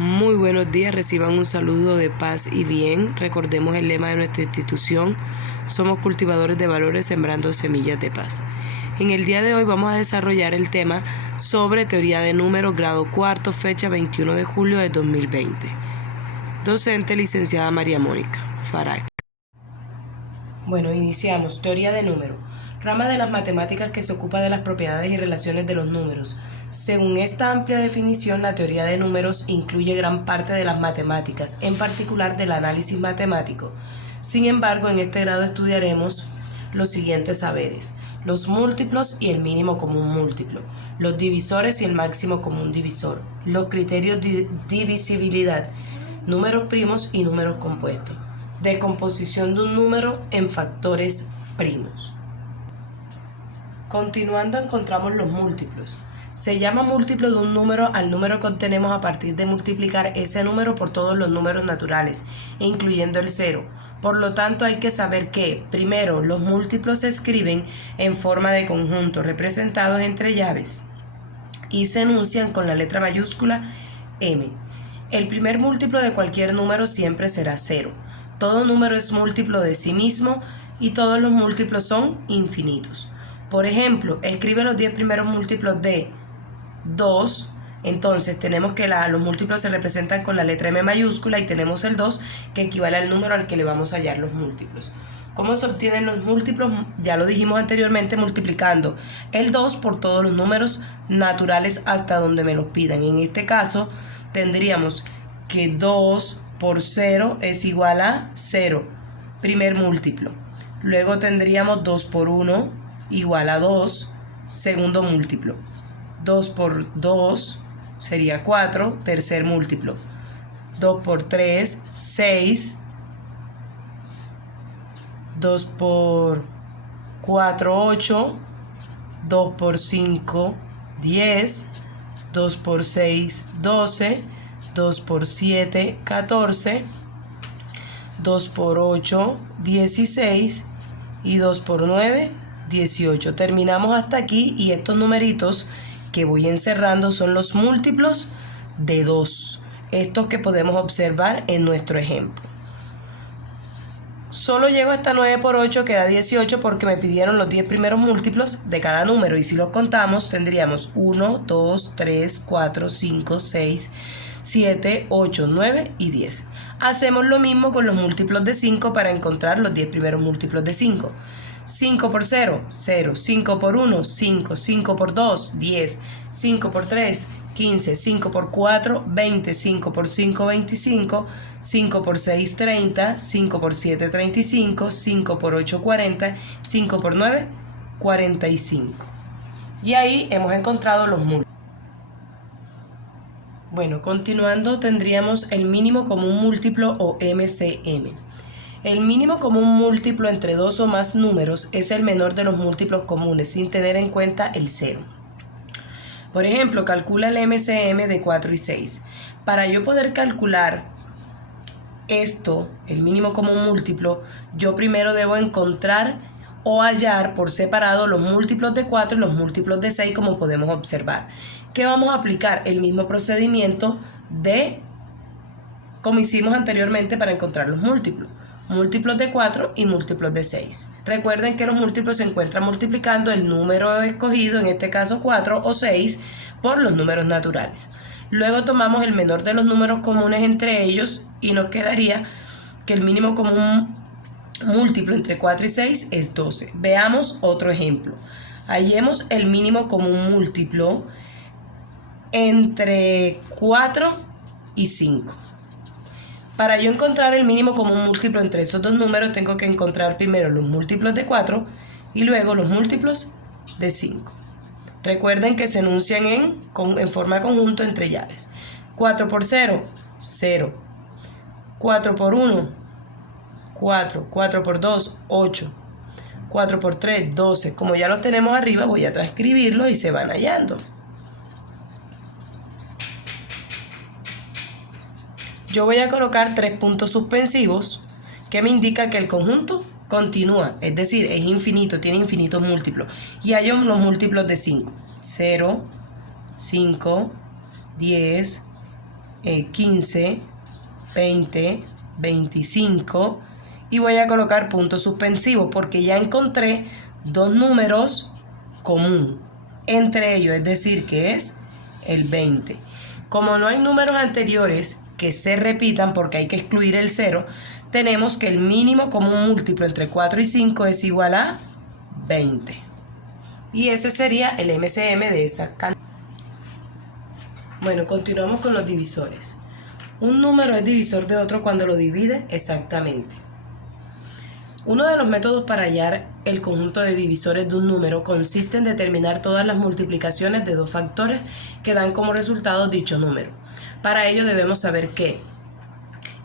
Muy buenos días, reciban un saludo de paz y bien. Recordemos el lema de nuestra institución: somos cultivadores de valores sembrando semillas de paz. En el día de hoy vamos a desarrollar el tema sobre teoría de números, grado cuarto, fecha 21 de julio de 2020. Docente licenciada María Mónica Farag. Bueno, iniciamos. Teoría de números. Rama de las matemáticas que se ocupa de las propiedades y relaciones de los números. Según esta amplia definición, la teoría de números incluye gran parte de las matemáticas, en particular del análisis matemático. Sin embargo, en este grado estudiaremos los siguientes saberes: los múltiplos y el mínimo común múltiplo, los divisores y el máximo común divisor, los criterios de divisibilidad, números primos y números compuestos, decomposición de un número en factores primos. Continuando, encontramos los múltiplos. Se llama múltiplo de un número al número que obtenemos a partir de multiplicar ese número por todos los números naturales, incluyendo el cero. Por lo tanto, hay que saber que, primero, los múltiplos se escriben en forma de conjunto, representados entre llaves, y se enuncian con la letra mayúscula M. El primer múltiplo de cualquier número siempre será 0. Todo número es múltiplo de sí mismo y todos los múltiplos son infinitos. Por ejemplo, escribe los 10 primeros múltiplos de 2. Entonces tenemos que los múltiplos se representan con la letra M mayúscula y tenemos el 2, que equivale al número al que le vamos a hallar los múltiplos. ¿Cómo se obtienen los múltiplos? Ya lo dijimos anteriormente, multiplicando el 2 por todos los números naturales hasta donde me los pidan. En este caso tendríamos que 2 por 0 es igual a 0, primer múltiplo. Luego tendríamos 2 por 1 igual a 2, segundo múltiplo. 2 por 2 sería 4, tercer múltiplo. 2 por 3, 6. 2 por 4, 8. 2 por 5, 10. 2 por 6, 12. 2 por 7, 14. 2 por 8, 16. Y 2 por 9, 18. Terminamos hasta aquí y estos numeritos que voy encerrando son los múltiplos de 2, estos que podemos observar en nuestro ejemplo. Solo llego hasta 9 por 8, que da 18, porque me pidieron los 10 primeros múltiplos de cada número, y si los contamos tendríamos 1, 2, 3, 4, 5, 6, 7, 8, 9 y 10. Hacemos lo mismo con los múltiplos de 5 para encontrar los 10 primeros múltiplos de 5. 5 por 0, 0. 5 por 1, 5. 5 por 2, 10. 5 por 3, 15. 5 por 4, 20. 5 por 5, 25. 5 por 6, 30. 5 por 7, 35. 5 por 8, 40. 5 por 9, 45. Y ahí hemos encontrado los múltiplos. Bueno, continuando tendríamos el mínimo común múltiplo o MCM. El mínimo común múltiplo entre dos o más números es el menor de los múltiplos comunes, sin tener en cuenta el cero. Por ejemplo, calcula el MCM de 4 y 6. Para yo poder calcular esto, el mínimo común múltiplo, yo primero debo encontrar o hallar por separado los múltiplos de 4 y los múltiplos de 6, como podemos observar. ¿Qué vamos a aplicar? El mismo procedimiento como hicimos anteriormente para encontrar los múltiplos. Múltiplos de 4 y múltiplos de 6. Recuerden que los múltiplos se encuentran multiplicando el número escogido, en este caso 4 o 6, por los números naturales. Luego tomamos el menor de los números comunes entre ellos y nos quedaría que el mínimo común múltiplo entre 4 y 6 es 12. Veamos otro ejemplo. Hallemos el mínimo común múltiplo entre 4 y 5. Para yo encontrar el mínimo común múltiplo entre esos dos números, tengo que encontrar primero los múltiplos de 4 y luego los múltiplos de 5. Recuerden que se enuncian en forma de conjunto entre llaves. 4 por 0, 0. 4 por 1, 4. 4 por 2, 8. 4 por 3, 12. Como ya los tenemos arriba, voy a transcribirlos y se van hallando. Yo voy a colocar 3 puntos suspensivos que me indica que el conjunto continúa, es decir, es infinito, tiene infinitos múltiplos. Y hay los múltiplos de 5. 0, 5, 10, 15, 20, 25 y voy a colocar punto suspensivo porque ya encontré dos números común entre ellos, es decir, que es el 20. Como no hay números anteriores que se repitan porque hay que excluir el 0, tenemos que el mínimo común múltiplo entre 4 y 5 es igual a 20. Y ese sería el MCM de esa cantidad. Bueno, continuamos con los divisores. Un número es divisor de otro cuando lo divide exactamente. Uno de los métodos para hallar el conjunto de divisores de un número consiste en determinar todas las multiplicaciones de dos factores que dan como resultado dicho número. Para ello debemos saber que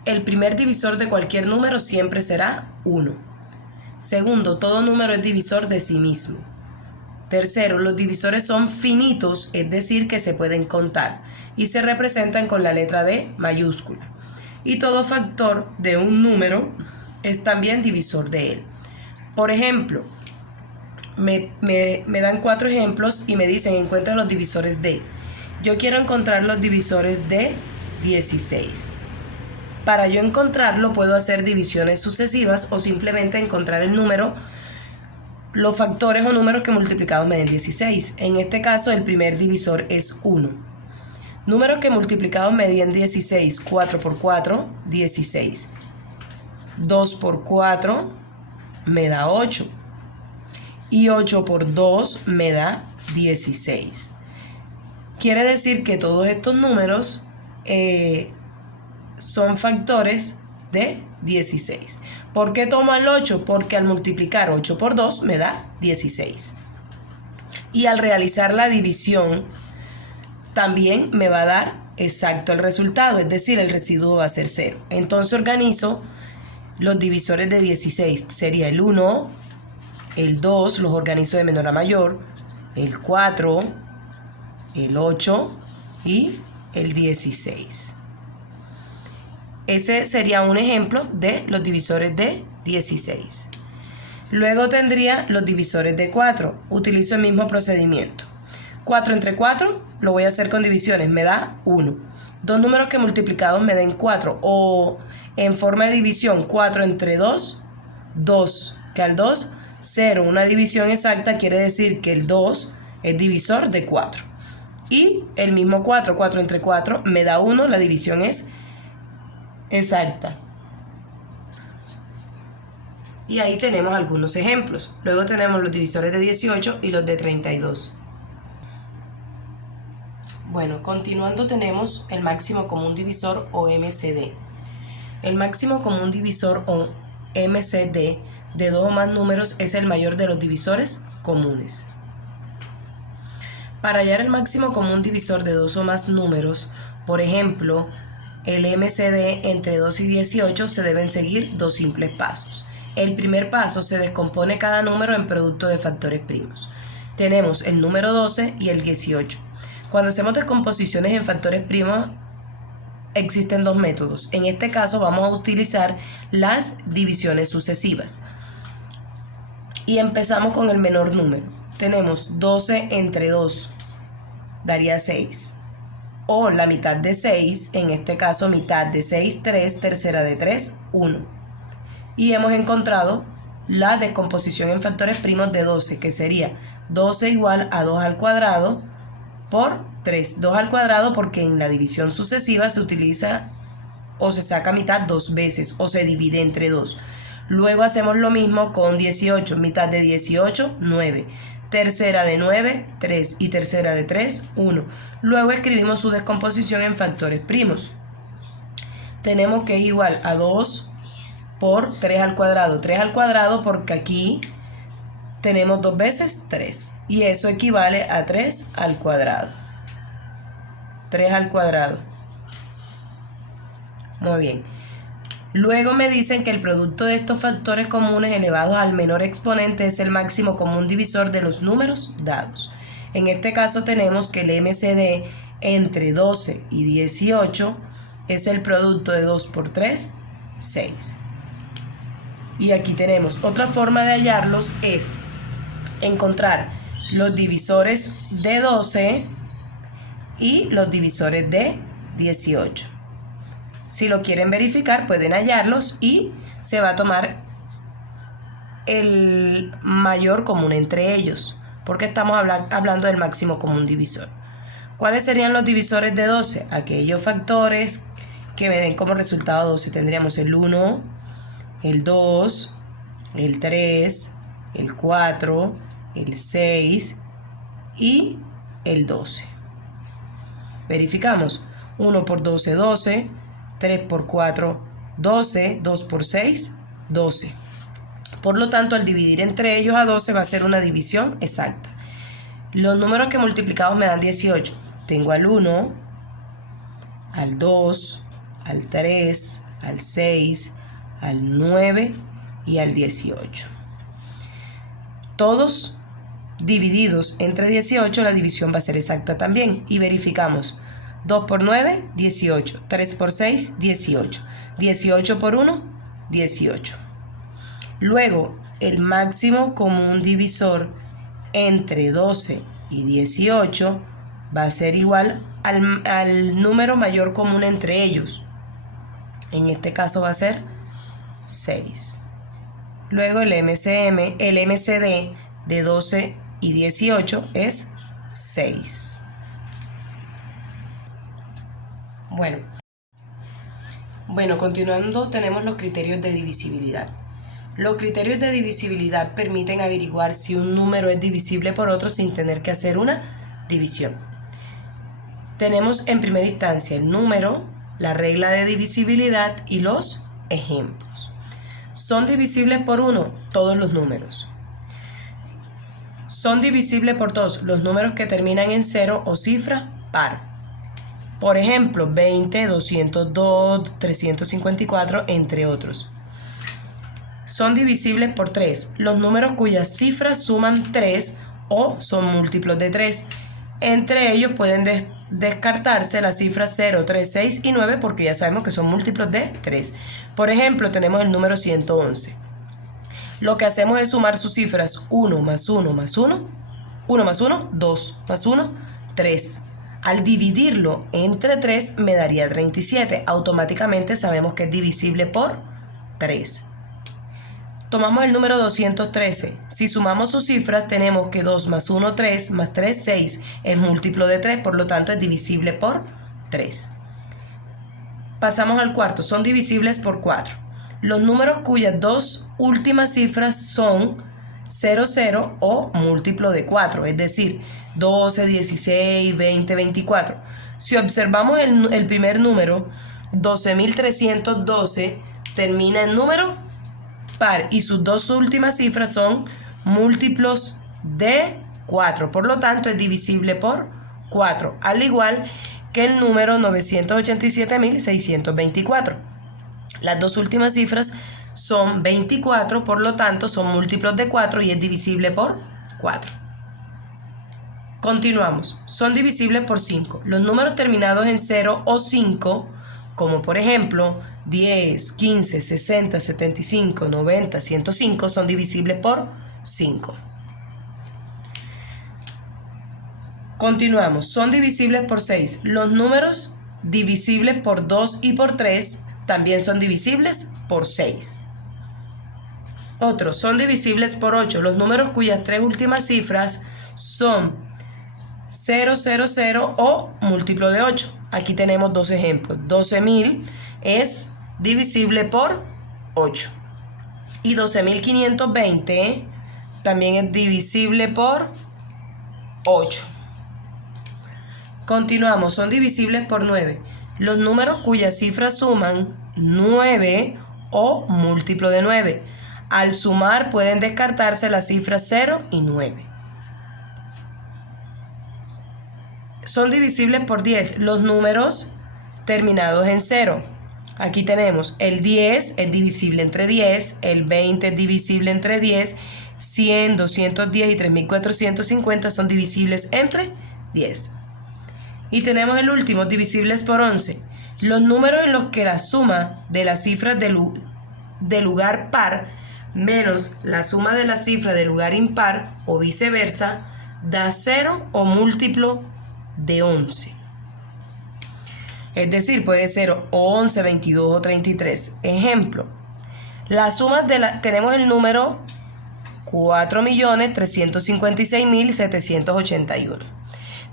el primer divisor de cualquier número siempre será 1. Segundo, todo número es divisor de sí mismo. Tercero, los divisores son finitos, es decir, que se pueden contar y se representan con la letra D mayúscula. Y todo factor de un número es también divisor de él. Por ejemplo, me dan 4 ejemplos y me dicen encuentra los divisores de. Yo quiero encontrar los divisores de 16. Para yo encontrarlo puedo hacer divisiones sucesivas o simplemente encontrar el número, los factores o números que multiplicados me den 16. En este caso el primer divisor es 1. Números que multiplicados me den 16, 4 por 4, 16. 2 por 4 me da 8. Y 8 por 2 me da 16. Quiere decir que todos estos números son factores de 16. ¿Por qué tomo el 8? Porque al multiplicar 8 por 2 me da 16. Y al realizar la división también me va a dar exacto el resultado, es decir, el residuo va a ser 0. Entonces organizo los divisores de 16. Sería el 1, el 2, los organizo de menor a mayor, el 4, el 8 y el 16. Ese sería un ejemplo de los divisores de 16. Luego tendría los divisores de 4. Utilizo el mismo procedimiento. 4 entre 4 lo voy a hacer con divisiones, me da 1. Dos números que multiplicados me den 4 o en forma de división 4 entre 2, 2, que al 2, 0. Una división exacta quiere decir que el 2 es divisor de 4. Y el mismo 4 entre 4 me da 1, la división es exacta. Y ahí tenemos algunos ejemplos. Luego tenemos los divisores de 18 y los de 32. Bueno, continuando tenemos el máximo común divisor o MCD. El máximo común divisor o MCD de dos o más números es el mayor de los divisores comunes. Para hallar el máximo común divisor de dos o más números, por ejemplo, el MCD entre 2 y 18, se deben seguir dos simples pasos. El primer paso, se descompone cada número en producto de factores primos. Tenemos el número 12 y el 18. Cuando hacemos descomposiciones en factores primos, existen dos métodos. En este caso vamos a utilizar las divisiones sucesivas. Y empezamos con el menor número. Tenemos 12 entre 2, daría 6. O la mitad de 6, en este caso mitad de 6, 3, tercera de 3, 1. Y hemos encontrado la descomposición en factores primos de 12, que sería 12 igual a 2 al cuadrado por 3. 2 al cuadrado porque en la división sucesiva se utiliza o se saca mitad dos veces o se divide entre 2. Luego hacemos lo mismo con 18. Mitad de 18, 9. Tercera de 9, 3. Y tercera de 3, 1. Luego escribimos su descomposición en factores primos. Tenemos que es igual a 2 por 3 al cuadrado. 3 al cuadrado porque aquí tenemos dos veces 3. Y eso equivale a 3 al cuadrado. 3 al cuadrado. Muy bien. Luego me dicen que el producto de estos factores comunes elevados al menor exponente es el máximo común divisor de los números dados. En este caso tenemos que el MCD entre 12 y 18 es el producto de 2 por 3, 6. Y aquí tenemos otra forma de hallarlos, es encontrar los divisores de 12 y los divisores de 18. Si lo quieren verificar, pueden hallarlos y se va a tomar el mayor común entre ellos, porque estamos hablando del máximo común divisor. ¿Cuáles serían los divisores de 12? Aquellos factores que me den como resultado 12. Tendríamos el 1, el 2, el 3, el 4, el 6 y el 12. Verificamos. 1 por 12, 12. 3 por 4, 12. 2 por 6, 12. Por lo tanto, al dividir entre ellos a 12 va a ser una división exacta. Los números que multiplicados me dan 18. Tengo al 1, al 2, al 3, al 6, al 9 y al 18. Todos divididos entre 18, la división va a ser exacta también. Y verificamos. 2 por 9, 18. 3 por 6, 18. 18 por 1, 18. Luego, el máximo común divisor entre 12 y 18 va a ser igual al número mayor común entre ellos. En este caso va a ser 6. Luego el MCD de 12 y 18 es 6. Bueno, continuando tenemos los criterios de divisibilidad. Los criterios de divisibilidad permiten averiguar si un número es divisible por otro sin tener que hacer una división. Tenemos en primera instancia el número, la regla de divisibilidad y los ejemplos. Son divisibles por 1 todos los números. Son divisibles por 2 los números que terminan en 0 o cifra par. Por ejemplo, 20, 202, 354, entre otros. Son divisibles por 3 los números cuyas cifras suman 3 o son múltiplos de 3. Entre ellos pueden descartarse las cifras 0, 3, 6 y 9 porque ya sabemos que son múltiplos de 3. Por ejemplo, tenemos el número 111. Lo que hacemos es sumar sus cifras 1 más 1 más 1, 1 más 1, 2 más 1, 3. Al dividirlo entre 3 me daría 37. Automáticamente sabemos que es divisible por 3. Tomamos el número 213. Si sumamos sus cifras tenemos que 2 más 1, 3, más 3, 6. Es múltiplo de 3, por lo tanto es divisible por 3. Pasamos al cuarto. Son divisibles por 4. Los números cuyas dos últimas cifras son 0, 0 o múltiplo de 4, es decir, 12, 16, 20, 24. Si observamos el primer número, 12.312, termina en número par y sus dos últimas cifras son múltiplos de 4. Por lo tanto, es divisible por 4, al igual que el número 987.624. Las dos últimas cifras son 24, por lo tanto son múltiplos de 4 y es divisible por 4. Continuamos. Son divisibles por 5. Los números terminados en 0 o 5, como por ejemplo 10, 15, 60, 75, 90, 105, son divisibles por 5. Continuamos. Son divisibles por 6. Los números divisibles por 2 y por 3 también son divisibles por 6. Otros son divisibles por 8. Los números cuyas tres últimas cifras son 0, 0, 0 o múltiplo de 8. Aquí tenemos dos ejemplos. 12.000 es divisible por 8. Y 12.520 también es divisible por 8. Continuamos. Son divisibles por 9. Los números cuyas cifras suman 9 o múltiplo de 9. Al sumar pueden descartarse las cifras 0 y 9. Son divisibles por 10 los números terminados en 0. Aquí tenemos el 10 es divisible entre 10, el 20 es divisible entre 10, 100, 210 y 3450 son divisibles entre 10. Y tenemos el último, divisibles por 11. Los números en los que la suma de las cifras de lugar par menos la suma de las cifras de lugar impar o viceversa da 0 o múltiplo de 11. Es decir, puede ser 11, 22 o 33. Ejemplo, la suma tenemos el número 4.356.781.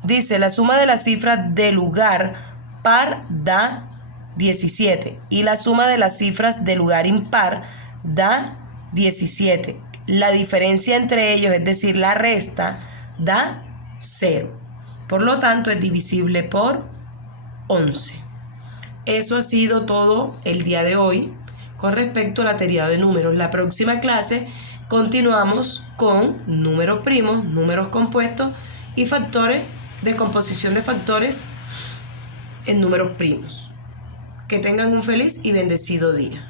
Dice, la suma de las cifras de lugar par da 17 y la suma de las cifras de lugar impar da 17. La diferencia entre ellos, es decir, la resta, da 0. Por lo tanto, es divisible por 11. Eso ha sido todo el día de hoy con respecto a la teoría de números. La próxima clase continuamos con números primos, números compuestos y factores de composición de factores en números primos. Que tengan un feliz y bendecido día.